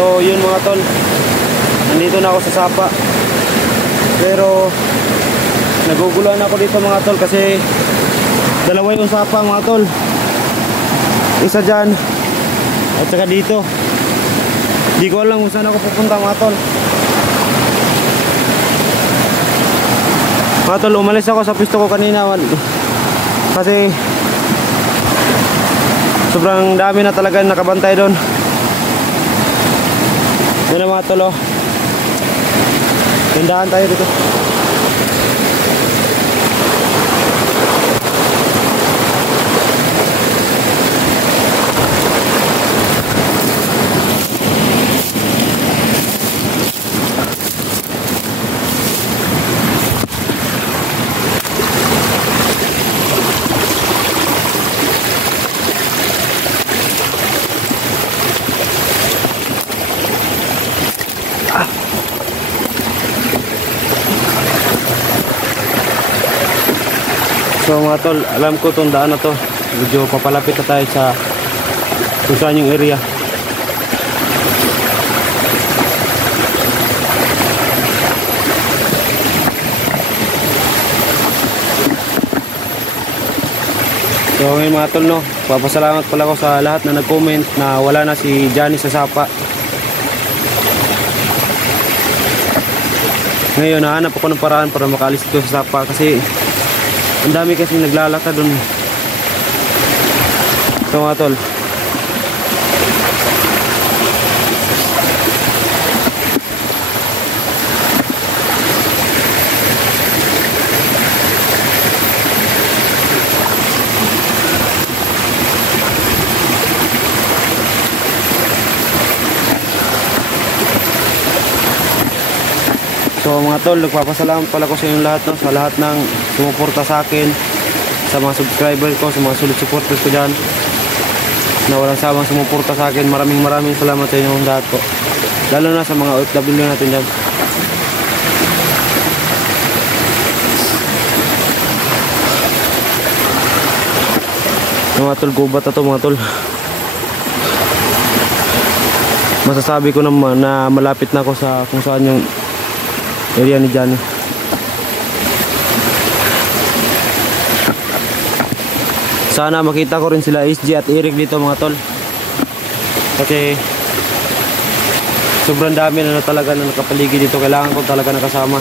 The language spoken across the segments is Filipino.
So yun mga tol, nandito na ako sa Sapa. Pero naguguluhan ako dito mga tol kasi dalawa yung Sapa mga tol. Isa dyan at saka dito. Di ko alam kung saan ako pupunta mga tol. Mga tol, umalis ako sa pisto ko kanina kasi sobrang dami na talaga nakabantay doon. Yan na mga tol, oh. Tindahan tayo dito. So mga tol, alam ko itong daan na to. Medyo papalapit na tayo sa kung saan yung area. So ngayon mga tol, no, papasalamat pala ko sa lahat na nag-comment na wala na si Johnny sa Sapa. Ngayon nahanap ako ng paraan para makaalis dito sa Sapa kasi ang dami kasi naglalakad doon. So mga tol, mga tol, nagpapasalamat pala ko sa inyong lahat, no? Sa lahat ng sumuporta sa akin, sa mga subscriber ko, sa mga solid supporters ko dyan na walang samang sumuporta sa akin. Maraming salamat sa inyong lahat po, lalo na sa mga OFW natin dyan. Mga tol, gubat na to mga tol. Masasabi ko naman na malapit na ako sa kung saan yung area ni Johnny. Sana makita ko rin sila SG at Eric dito mga tol, kasi sobrang dami na talaga na nakapaligid dito. Kailangan ko talaga nakasama.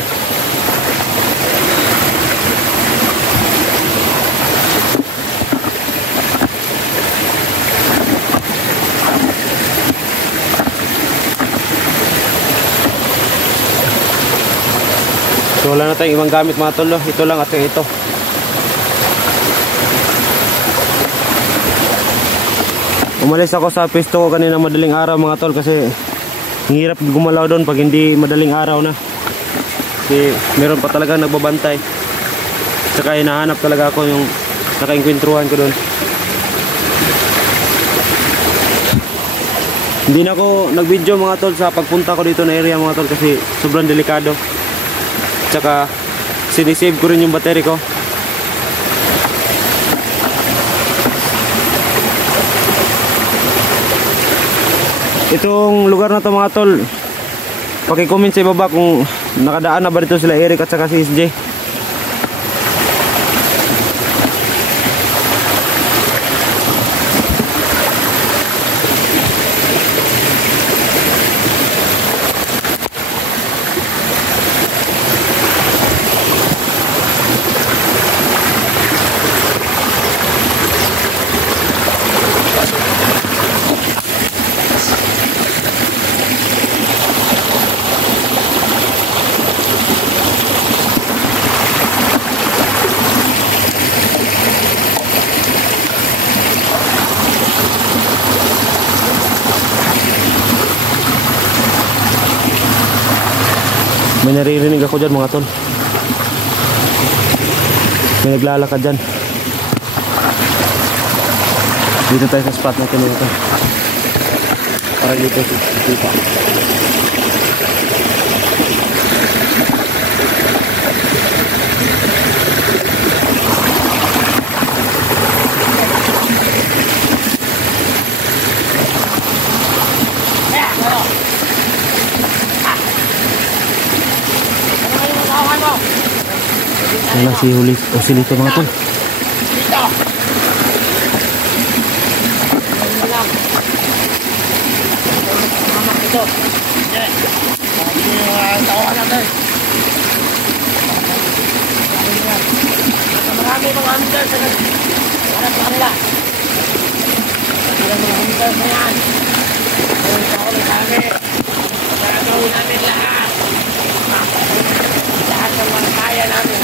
So wala na tayong ibang gamit mga tol, ito lang at ito. Umalis ako sa pisto ko kanina madaling araw mga tol kasi hirap gumalaw doon pag hindi madaling araw na. Kasi meron pa talaga nagbabantay. Tsaka hinahanap talaga ako yung nakainkwentruhan ko doon. Hindi na ako nag-video mga tol sa pagpunta ko dito na area mga tol kasi sobrang delikado. Tsaka sinisave ko rin yung battery ko. Itong lugar na to mga tol, paki-comment sa ibaba kung nakadaan na ba dito sila Eric at saka si SJ. May naririnig ako dyan mga tol. May naglalakad dyan. Dito tayo sa spot natin mga tol, para dito kita. Wala si Osilito mga tol. Dito. Wala. Mama ito. Yan. Hindi yung tawa natin. Marami mga hunters na harap sa kanila. Marami mga hunters na yan. Ang taon na kami. Gagawin namin lahat. Lahat ng mga kaya namin.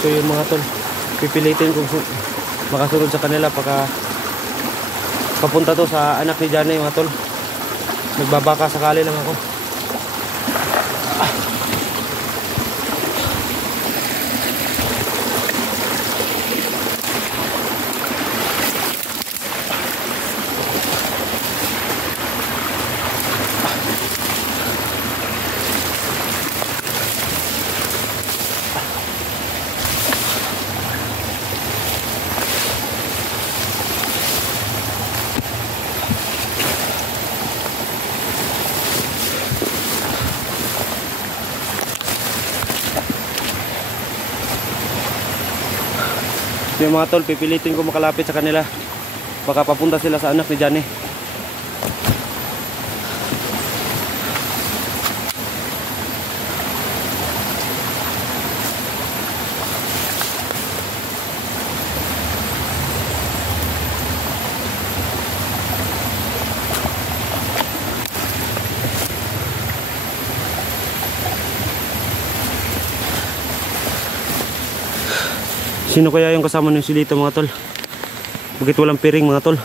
So yung mga tol, pipilitin kung makasunod sa kanila pagka papunta to sa anak ni Johnny mga tol. Nagbabaka sakali lang ako. Yung mga tol, pipilitin ko makalapit sa kanila. Baka papunta sila sa anak ni Johnny. Sino kaya yung kasama ng Silito mga tol? Bakit walang piring mga tol?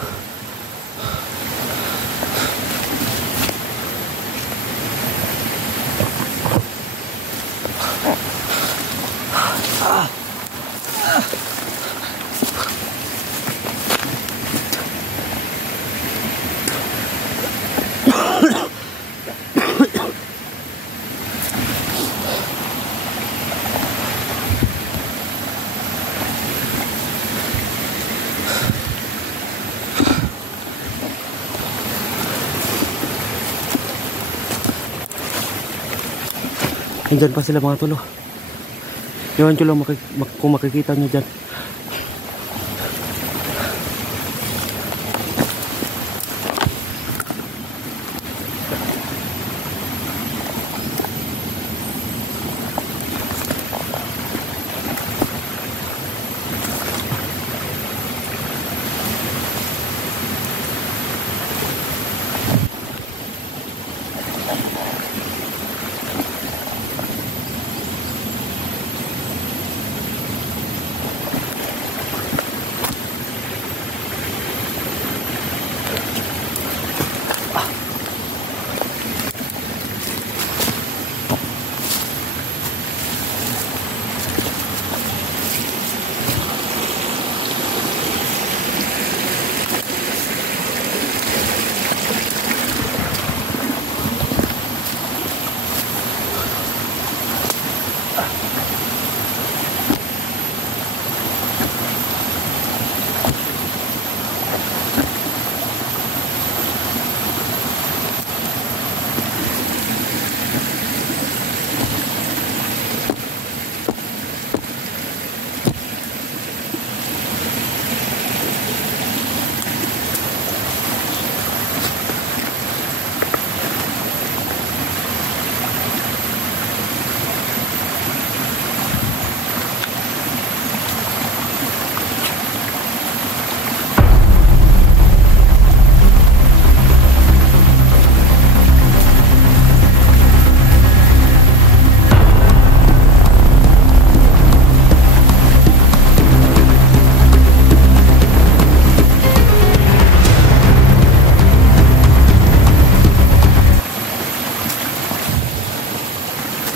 Nandyan pa sila mga tol. Ewan ko lang kung makikita nyo dyan.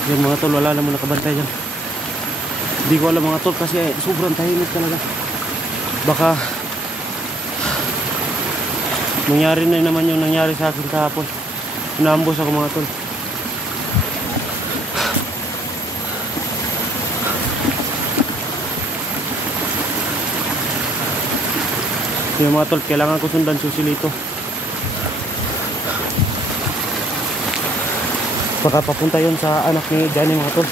Yan mga tol, wala naman nakabantay dyan. Hindi ko alam mga tol kasi sobrang tahimik talaga. Baka nangyari na naman yung nangyari sa akin kahapon. Inaambos ako mga tol. Yung mga tol, kailangan ko sundan susilito. Baka papunta yun sa anak ni Johnny mga tol.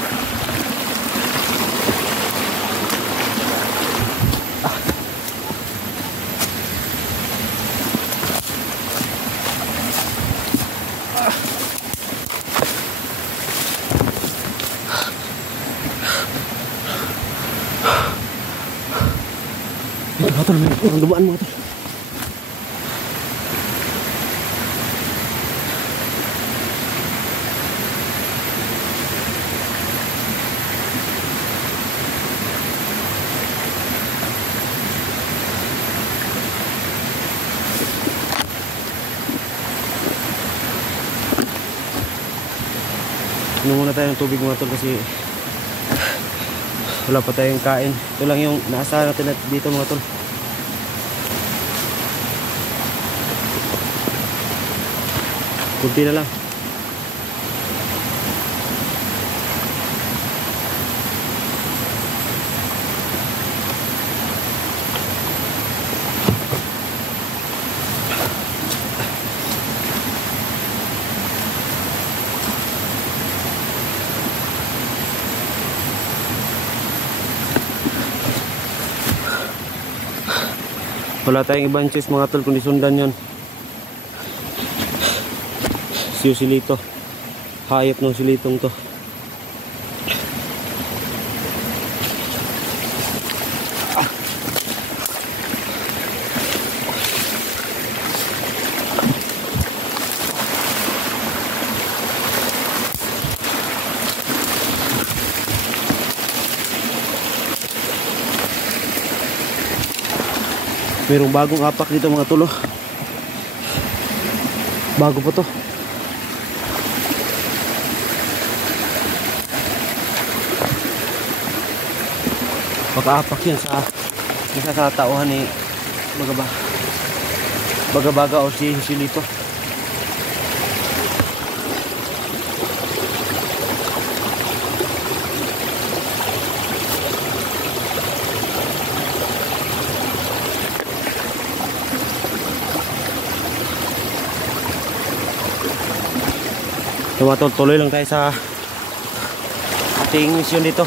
Mga tol, may orang dumaan mga tol. Inom muna tayo ng tubig mga tol kasi wala pa tayong kain. Ito lang yung naasahan natin dito mga tol. Kunti na lang. Wala tayong ibang choice mga tol kundi sundan yun. Si silito. Hayop ng silitong to. Merong bagong apak dito mga tulo. Bago pa to. Baka apak yan sa isa sa tauhan ni Bagabaga o si Silito. Tuloy lang tayo sa ating misyon dito.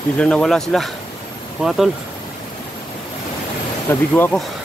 Biglang nawala sila mga tol. Nabigo ako.